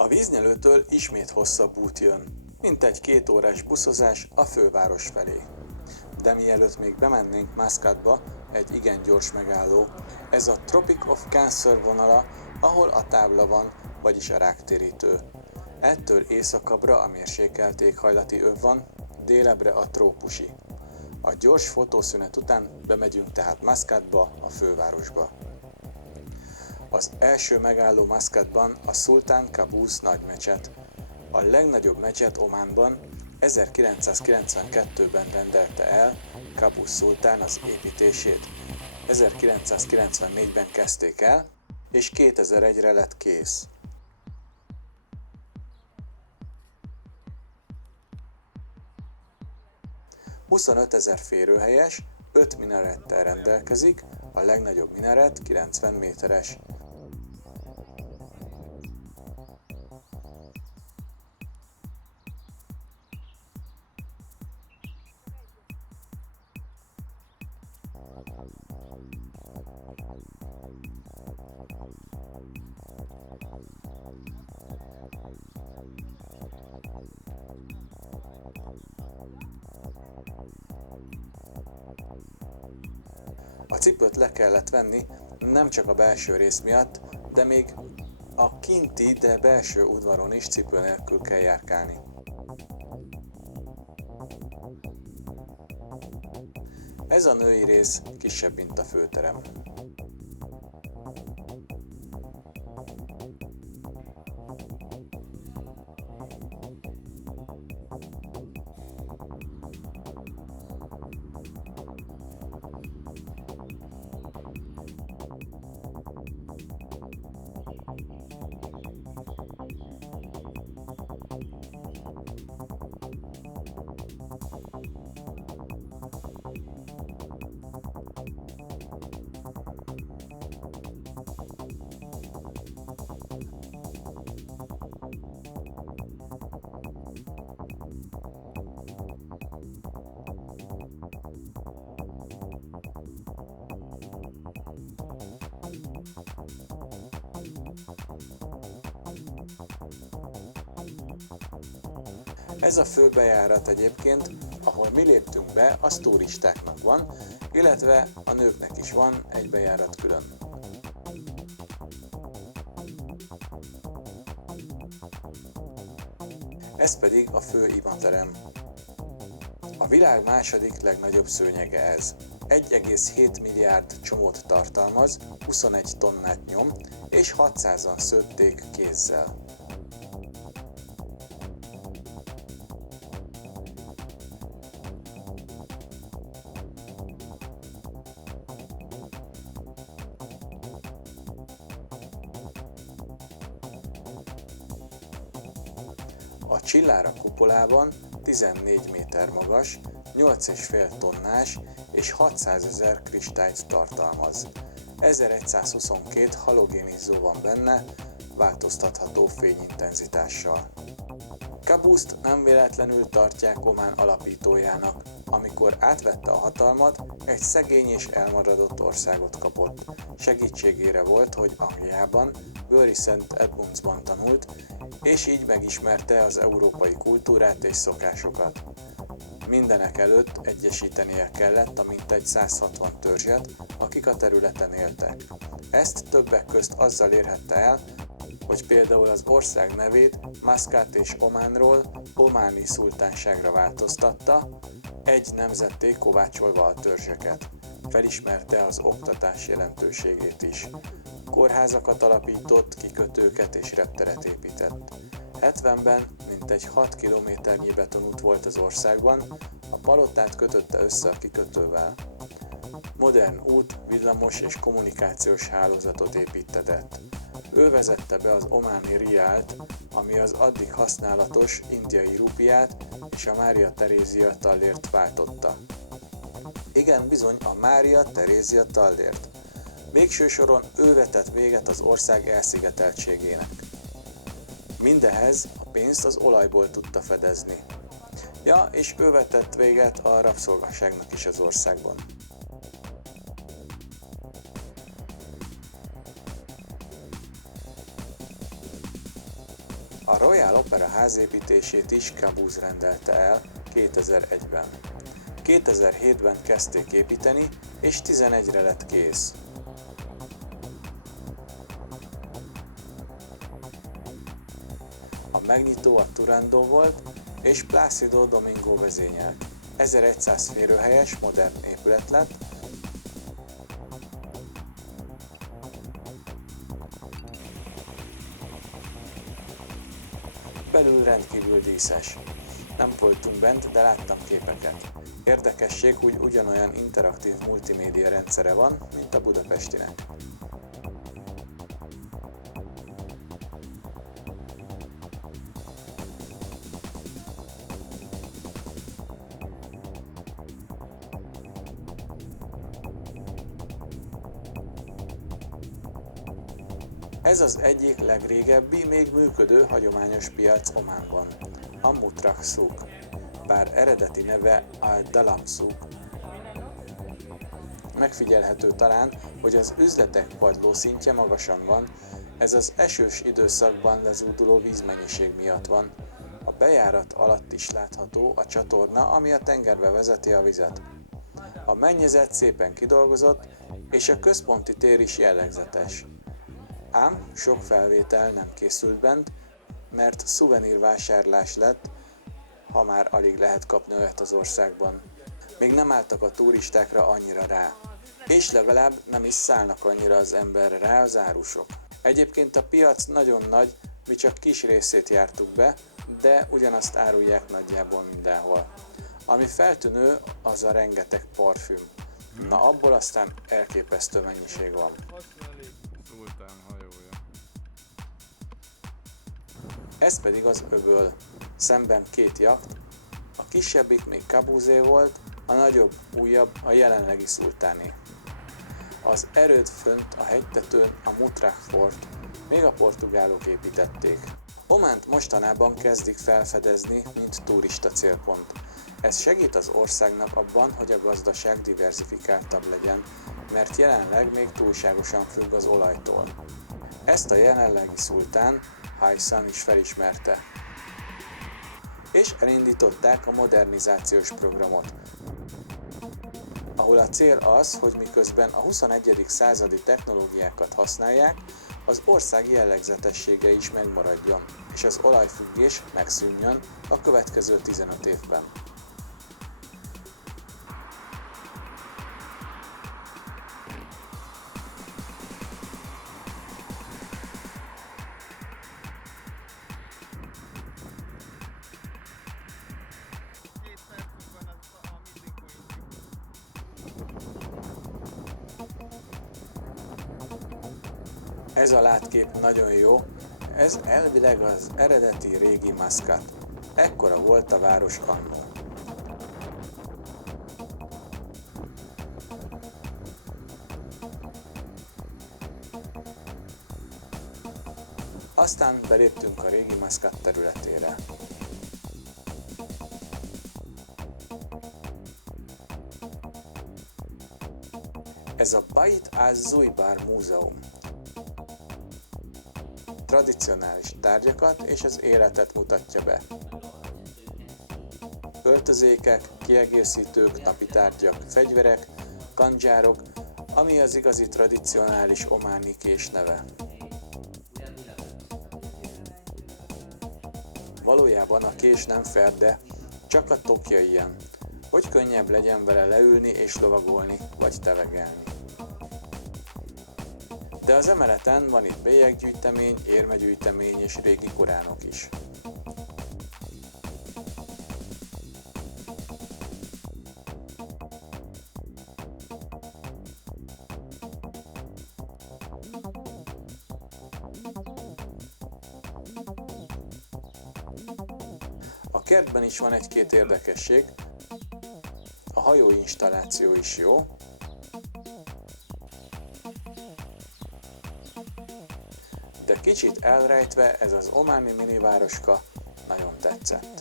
A víznyelőtől ismét hosszabb út jön, mintegy 2 órás buszozás a főváros felé. De mielőtt még bemennénk Muscatba, egy igen gyors megálló, ez a Tropic of Cancer vonala, ahol a tábla van, vagyis a ráktérítő. Ettől északabbra a mérsékelt éghajlati öv van, délebbre a trópusi. A gyors fotószünet után bemegyünk tehát Muscatba, a fővárosba. Az első megálló Muscatban a Sultan Qaboos nagymecset. A legnagyobb mecset Ománban 1992-ben rendelte el Qaboos szultán az építését. 1994-ben kezdték el, és 2001-re lett kész. $25,000 férőhelyes, 5 minarettel rendelkezik, a legnagyobb minaret 90 méteres. A cipőt le kellett venni, nem csak a belső rész miatt, de még a kinti, de belső udvaron is cipő nélkül kell járkálni. Ez a női rész kisebb, mint a főterem. Ez a fő bejárat egyébként, ahol mi léptünk be, az turistáknak van, illetve a nőknek is van egy bejárat külön. Ez pedig a fő imaterem. A világ második legnagyobb szőnyege ez. 1,7 milliárd csomót tartalmaz, 21 tonnát nyom, és 600-an szőtték kézzel. A csillára kupolában 14 méter magas, 8,5 tonnás és 600 000 kristályt tartalmaz. 1122 halogénizó van benne, változtatható fényintenzitással. Qaboost nem véletlenül tartják Omán alapítójának. Amikor átvette a hatalmat, egy szegény és elmaradott országot kapott. Segítségére volt, hogy Angliában, Bury St. Edmundsban tanult, és így megismerte az európai kultúrát és szokásokat. Mindenek előtt egyesítenie kellett a mintegy 160 törzset, akik a területen éltek. Ezt többek közt azzal érhette el, hogy például az ország nevét Muscat és Ománról Ománi szultánságra változtatta, egy nemzetté kovácsolva a törzseket. Felismerte az oktatás jelentőségét is. Kórházakat alapított, kikötőket és repteret épített. 70-ben mintegy 6 kilométernyi betonút volt az országban, a palotát kötötte össze a kikötővel. Modern út, villamos és kommunikációs hálózatot építtetett. Ő vezette be az ománi riált, ami az addig használatos indiai rupiát és a Mária Terézia tallért váltotta. Igen, bizony, a Mária Terézia tallért. Végső soron ő vetett véget az ország elszigeteltségének. Mindehez a pénzt az olajból tudta fedezni. Ja, és ő vetett véget a rabszolgaságnak is az országban. A Royal Opera ház építését is Qaboos rendelte el 2001-ben. 2007-ben kezdték építeni, és 11-re lett kész. A megnyitó a Turandot volt, és Plácido Domingo vezényelt. 1100 férőhelyes, modern épület lett, belül rendkívül díszes. Nem voltunk bent, de láttam képeket. Érdekesség, hogy ugyanolyan interaktív multimédia rendszere van, mint a budapestinek. Ez az egyik legrégebbi, még működő hagyományos piac Ománban, a Mutrak Souk, bár eredeti neve Al-Dalam Souk. Megfigyelhető talán, hogy az üzletek padlószintje magasan van, ez az esős időszakban lezúduló vízmennyiség miatt van. A bejárat alatt is látható a csatorna, ami a tengerbe vezeti a vizet. A mennyezet szépen kidolgozott, és a központi tér is jellegzetes. Ám sok felvétel nem készült bent, mert szuvenírvásárlás lett, ha már alig lehet kapni olyat az országban. Még nem álltak a turistákra annyira rá, és legalább nem is szállnak annyira az emberre rá az árusok. Egyébként a piac nagyon nagy, mi csak kis részét jártuk be, de ugyanazt árulják nagyjából mindenhol. Ami feltűnő, az a rengeteg parfüm. Na abból aztán elképesztő mennyiség van. Ez pedig az öböl. Szemben két jacht, a kisebbik még Qaboosé volt, a nagyobb, újabb a jelenlegi szultáné. Az erőd fönt a hegytetőn a Mutrak Fort, még a portugálok építették. Ománt mostanában kezdik felfedezni, mint turista célpont. Ez segít az országnak abban, hogy a gazdaság diverzifikáltabb legyen, mert jelenleg még túlságosan függ az olajtól. Ezt a jelenlegi szultán, Haitham is felismerte, és elindították a modernizációs programot, ahol a cél az, hogy miközben a 21. századi technológiákat használják, az ország jellegzetessége is megmaradjon, és az olajfüggés megszűnjön a következő 15 évben. Ez a látkép nagyon jó, ez elvileg az eredeti régi Mascat. Ekkora volt a város annó. Aztán beléptünk a régi Mascat területére. Ez a Bait az-Zuibar Múzeum. Tradicionális tárgyakat és az életet mutatja be. Öltözékek, kiegészítők, napi tárgyak, fegyverek, kandzsárok, ami az igazi tradicionális ománi kés neve. Valójában a kés nem ferde, csak a tokja ilyen, hogy könnyebb legyen vele leülni és lovagolni, vagy tevegelni. De az emeleten van itt bélyeggyűjtemény, érmegyűjtemény és régi koránok is. A kertben is van egy-két érdekesség, a hajóinstalláció is jó, de kicsit elrejtve ez az ománi minivároska nagyon tetszett.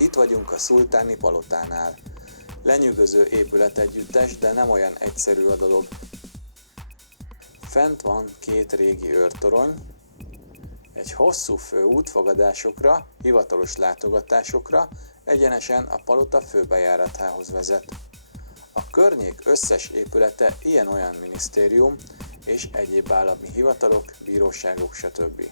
Itt vagyunk a Szultáni Palotánál. Lenyűgöző épületegyüttes, de nem olyan egyszerű a dolog. Fent van 2 régi őrtorony, egy hosszú főút fogadásokra, hivatalos látogatásokra, egyenesen a palota főbejáratához vezet. A környék összes épülete ilyen-olyan minisztérium és egyéb állami hivatalok, bíróságok, stb.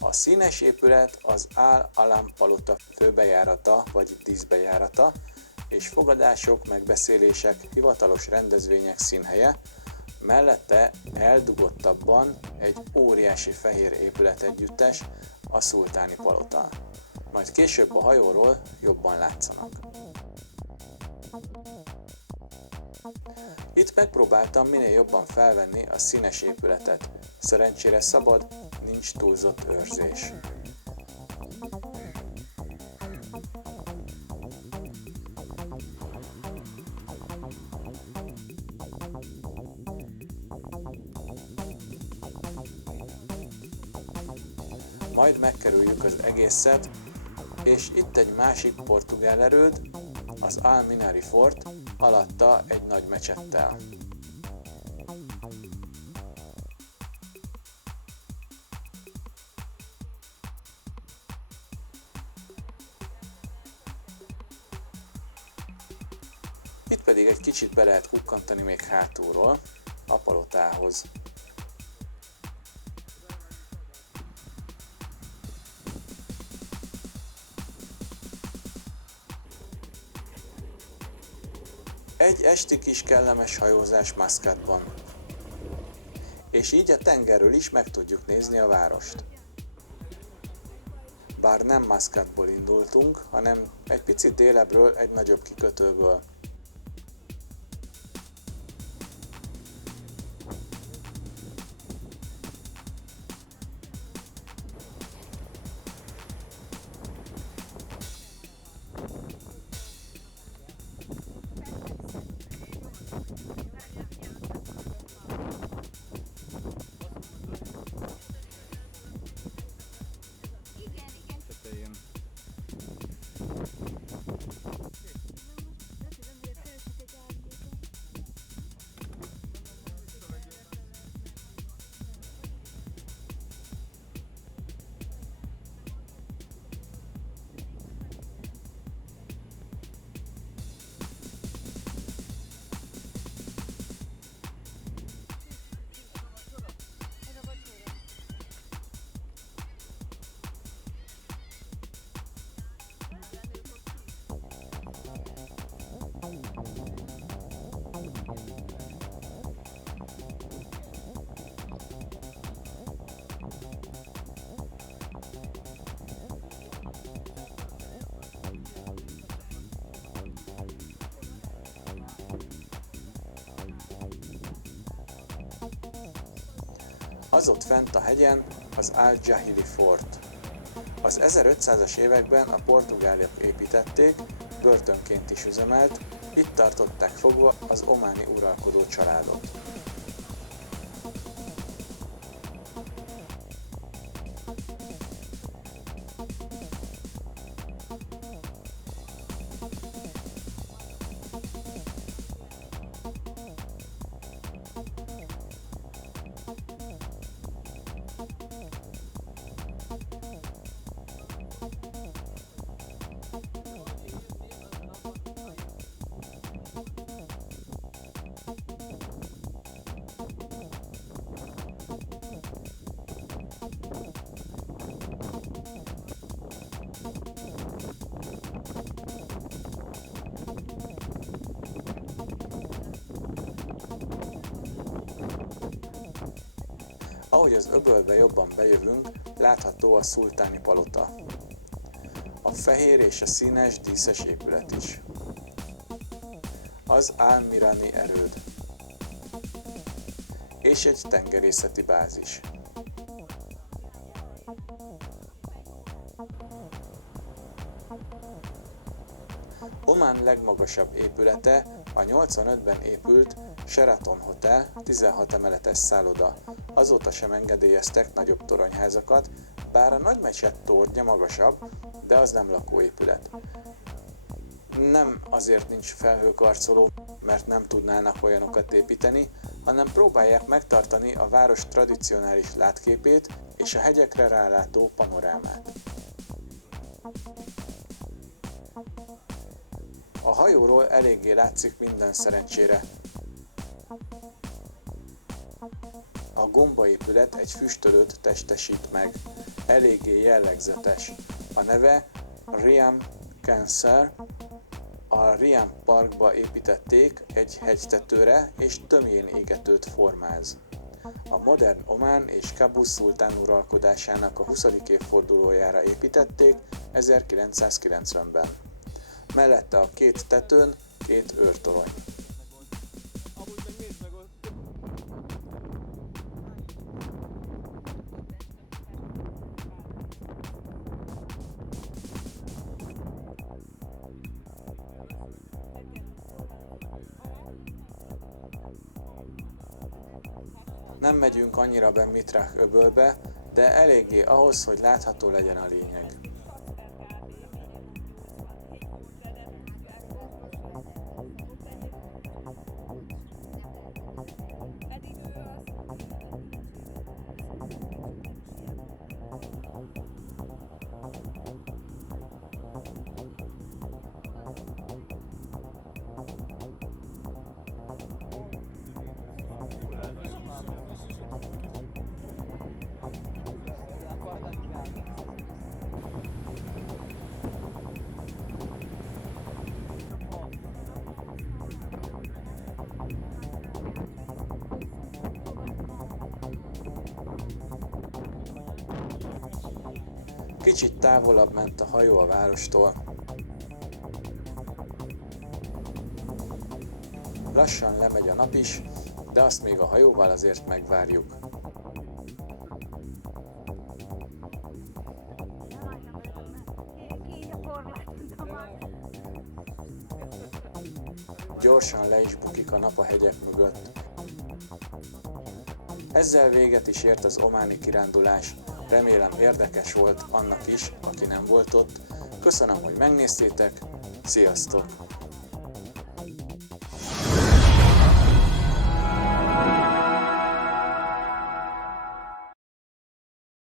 A színes épület az Al-Alam palota főbejárata vagy díszbejárata, és fogadások, megbeszélések, hivatalos rendezvények színhelye, mellette eldugottabban egy óriási fehér épületegyüttes, a Szultáni Palota. Majd később a hajóról jobban látszanak. Itt megpróbáltam minél jobban felvenni a színes épületet. Szerencsére szabad, nincs túlzott őrzés. Majd megkerüljük az egészet, és itt egy másik portugál erőd, az Al-Minari Fort, alatta egy nagy mecsettel. Itt pedig egy kicsit be lehet kukkantani még hátulról a palotához. Egy esti kis kellemes hajózás Mascatban. És így a tengerről is meg tudjuk nézni a várost. Bár nem Mascatból indultunk, hanem egy picit délebbről, egy nagyobb kikötőből. Az ott fent a hegyen az Al-Jahili Fort. Az 1500-as években a portugáliak építették, börtönként is üzemelt, itt tartották fogva az ománi uralkodó családot. Ahogy az öbölbe jobban bejövünk, látható a Szultáni Palota. A fehér és a színes díszes épület is. Az Al-Mirani erőd. És egy tengerészeti bázis. Omán legmagasabb épülete a 85-ben épült Sheraton Hotel 16 emeletes szálloda. Azóta sem engedélyeztek nagyobb toronyházakat, bár a nagy mecset tornya magasabb, de az nem lakóépület. Nem azért nincs felhőkarcoló, mert nem tudnának olyanokat építeni, hanem próbálják megtartani a város tradicionális látképét és a hegyekre rálátó panorámát. A hajóról eléggé látszik minden szerencsére. A gombaépület egy füstölőt testesít meg. Eléggé jellegzetes. A neve Riam Cancer. A Riam Parkba építették egy hegytetőre és tömjén égetőt formáz. A modern Omán és Kabus szultán uralkodásának a 20. évfordulójára építették 1990-ben. Mellette a két tetőn két őrtorony. Nem megyünk annyira be Mitrach öbölbe, de eléggé ahhoz, hogy látható legyen a lényeg. Kicsit távolabb ment a hajó a várostól. Lassan lemegy a nap is, de azt még a hajóval azért megvárjuk. Gyorsan le is bukik a nap a hegyek mögött. Ezzel véget is ért az ománi kirándulás. Remélem érdekes volt annak is, aki nem volt ott. Köszönöm, hogy megnéztétek. Sziasztok!